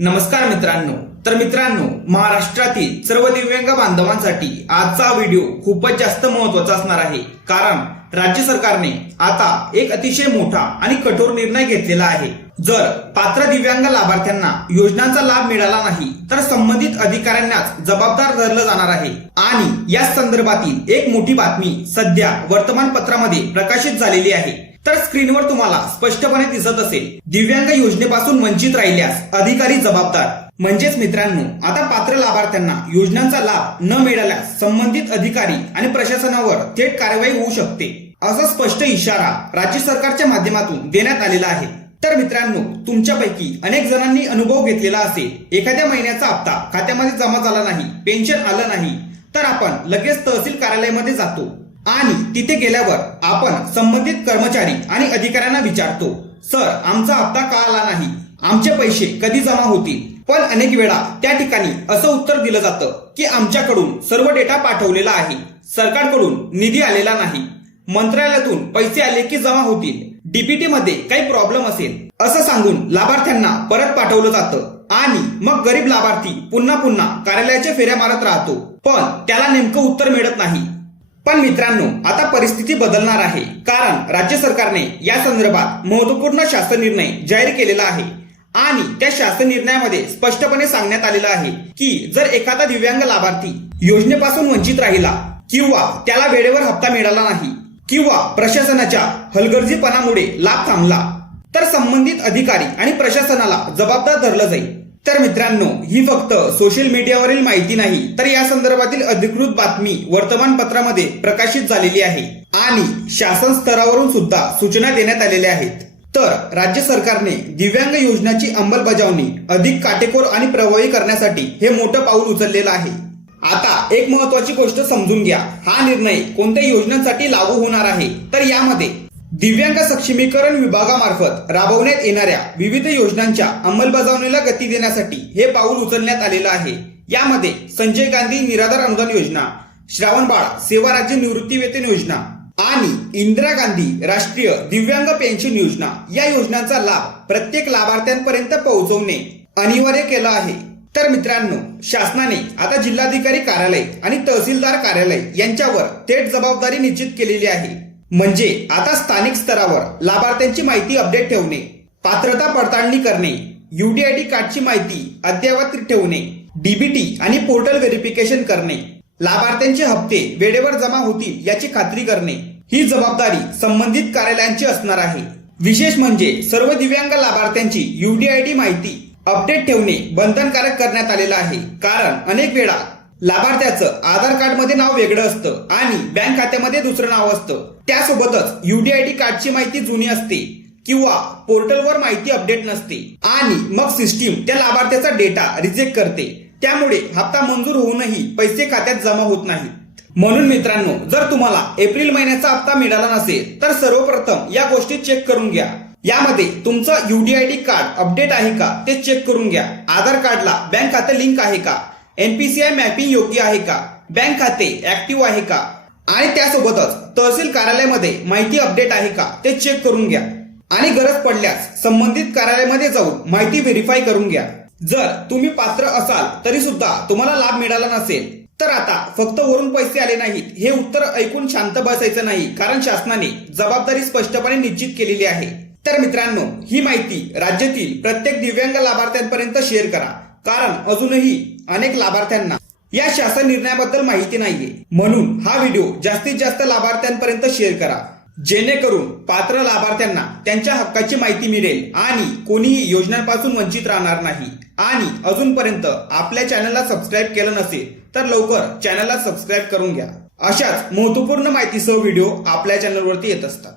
नमस्कार मित्रांनो, महाराष्ट्रातील सर्व दिव्यांग बांधवांसाठी आजचा व्हिडिओ खूपच जास्त महत्त्वाचा असणार आहे। कारण राज्य सरकारने आता एक अतिशय मोठा आणि कठोर निर्णय घेतलेला आहे। जर पात्र दिव्यांग लाभार्थ्यांना योजनांचा लाभ मिळाला नाही तर संबंधित अधिकाऱ्यांनाच जबाबदार धरलं जाणार आहे। आणि या संदर्भातील एक मोठी बातमी सध्या वर्तमानपत्रामध्ये प्रकाशित झालेली आहे। तर स्क्रीनवर तुम्हाला स्पष्टपणे दिसत असेल, दिव्यांग योजनेपासून वंचित राहिल्यास अधिकारी जबाबदार। म्हणजेच मित्रांनो, आता पात्र लाभार्थ्यांना योजनांचा लाभ न मिळाल्यास संबंधित अधिकारी आणि प्रशासनावर थेट कारवाई होऊ शकते, असा स्पष्ट इशारा राज्य सरकारच्या माध्यमातून देण्यात आलेला आहे। तर मित्रांनो, तुमच्यापैकी अनेक जणांनी अनुभव घेतलेला असेल, एखाद्या महिन्याचा हप्ता खात्यामध्ये जमा झाला नाही, पेन्शन आलं नाही, तर आपण लगेच तहसील कार्यालयामध्ये जातो आणि तिथे गेल्यावर आपण संबंधित कर्मचारी आणि अधिकाऱ्यांना विचारतो, सर आमचा हप्ता का आला नाही, आमचे पैसे कधी जमा होतील। पण अनेक वेळा त्या ठिकाणी असं उत्तर दिलं जातं की आमच्याकडून सर्व डेटा पाठवलेला आहे, सरकारकडून निधी आलेला नाही, मंत्रालयातून पैसे आले की जमा होतील, डीबीटी मध्ये काही प्रॉब्लेम असेल असं सांगून लाभार्थ्यांना परत पाठवलं जातं। आणि मग गरीब लाभार्थी पुन्हा कार्यालयाच्या फेऱ्या मारत राहतो, पण त्याला नेमकं उत्तर मिळत नाही। पण मित्रांनो, आता परिस्थिती बदलणार आहे, कारण राज्य सरकारने या संदर्भात महत्त्वपूर्ण शासन निर्णय जाहीर केलेला आहे। आणि त्या शासन निर्णयामध्ये स्पष्टपणे सांगण्यात आलेलं आहे की जर एखादा दिव्यांग लाभार्थी योजनेपासून वंचित राहिला किंवा त्याला वेळेवर हप्ता मिळाला नाही किंवा प्रशासनाच्या हलगर्जीपणामुळे लाभ थांबला तर संबंधित अधिकारी आणि प्रशासनाला जबाबदार धरलं जाईल। तर मित्रांनो, ही फक्त सोशल मीडियावरील माहिती नाही, तर या संदर्भातील अधिकृत बातमी वर्तमानपत्रामध्ये प्रकाशित झालेली आहे आणि शासन स्तरावरून सुद्धा सूचना देण्यात आलेल्या आहेत। तर राज्य सरकारने दिव्यांग योजनेची अंमलबजावणी अधिक काटेकोर आणि प्रभावी करण्यासाठी हे मोठं पाऊल उचललेलं आहे। आता एक महत्वाची गोष्ट समजून घ्या, हा निर्णय कोणत्या योजनांसाठी लागू होणार आहे, तर यामध्ये दिव्यांग सक्षमीकरण विभागामार्फत राबवण्यात येणाऱ्या विविध योजनांच्या अंमलबजावणीला गती देण्यासाठी हे पाऊल उचलण्यात आलेलं आहे। यामध्ये संजय गांधी निराधार अनुदान योजना, श्रावणबाळ सेवा राज्य निवृत्तीवेतन योजना आणि इंदिरा गांधी राष्ट्रीय दिव्यांग पेन्शन योजना या योजनांचा लाभ प्रत्येक लाभार्थ्यांपर्यंत पोहोचवणे अनिवार्य केलं आहे। तर मित्रांनो, शासनाने आता जिल्हाधिकारी कार्यालय आणि तहसीलदार कार्यालय यांच्यावर थेट जबाबदारी निश्चित केलेली आहे। म्हणजे आता स्थानिक स्तरावर लाभार्थ्यांची माहिती अपडेट ठेवणे, पात्रता पडताळणी करणे, यूडीआयडी कार्डची माहिती अद्ययावत ठेवणे, डीबीटी आणि पोर्टल व्हेरिफिकेशन करणे, लाभार्थ्यांचे हप्ते वेळेवर जमा होतील याची खात्री करणे, ही जबाबदारी संबंधित कार्यालयांची असणार आहे। विशेष म्हणजे सर्व दिव्यांग लाभार्थ्यांची यूडीआयडी माहिती अपडेट ठेवणे बंधनकारक करण्यात आलेलं आहे। कारण अनेक वेळा लाभार्थ्याचं आधार कार्ड मध्ये नाव वेगळं असतं आणि बँक खात्यामध्ये दुसरं नाव असतं, त्यासोबतच यूडीआयडी कार्डची माहिती जुनी असते किंवा पोर्टलवर माहिती अपडेट नसते आणि मग सिस्टीम त्या लाभार्थ्याचा डेटा रिजेक्ट करते, त्यामुळे हप्ता मंजूर होऊनही पैसे खात्यात जमा होत नाहीत। म्हणून मित्रांनो, जर तुम्हाला एप्रिल महिन्याचा हप्ता मिळाला नसेल तर सर्वप्रथम या गोष्टी चेक करून घ्या। यामध्ये तुमचं यूडीआयडी कार्ड अपडेट आहे का ते चेक करून घ्या, आधार कार्डला बँक खाते लिंक आहे का, एनपीसीआय मॅपिंग योग्य आहे का, बँक खाते ऍक्टिव्ह आहे का आणि त्यासोबतच तहसील कार्यालयामध्ये माहिती अपडेट आहे का ते चेक करून घ्या। आणि गरज पडल्यास संबंधित कार्यालयामध्ये जाऊन माहिती व्हेरीफाय करून घ्या। जर तुम्ही पात्र असाल तरी सुद्धा तुम्हाला लाभ मिळाला नसेल तर आता फक्त वरून पैसे आले नाहीत हे उत्तर ऐकून शांत बसायचं नाही, कारण शासनाने जबाबदारी स्पष्टपणे निश्चित केलेली आहे। तर मित्रांनो, ही माहिती राज्यातील प्रत्येक दिव्यांग लाभार्थ्यांपर्यंत शेअर करा, कारण अजूनही अनेक लाभार्थ्यांना या शासन निर्णयाबद्दल माहिती नाहीये। म्हणून हा व्हिडिओ जास्तीत जास्त लाभार्थ्यांपर्यंत शेअर करा, जेणेकरून पात्र लाभार्थ्यांना त्यांच्या हक्काची माहिती मिळेल आणि कोणीही योजनांपासून वंचित राहणार नाही। आणि अजूनपर्यंत आपल्या चॅनलला सबस्क्राईब केलं नसेल तर लवकर चॅनलला सबस्क्राईब करून घ्या। अशाच महत्त्वपूर्ण माहितीसह व्हिडिओ आपल्या चॅनलवरती येत असतात।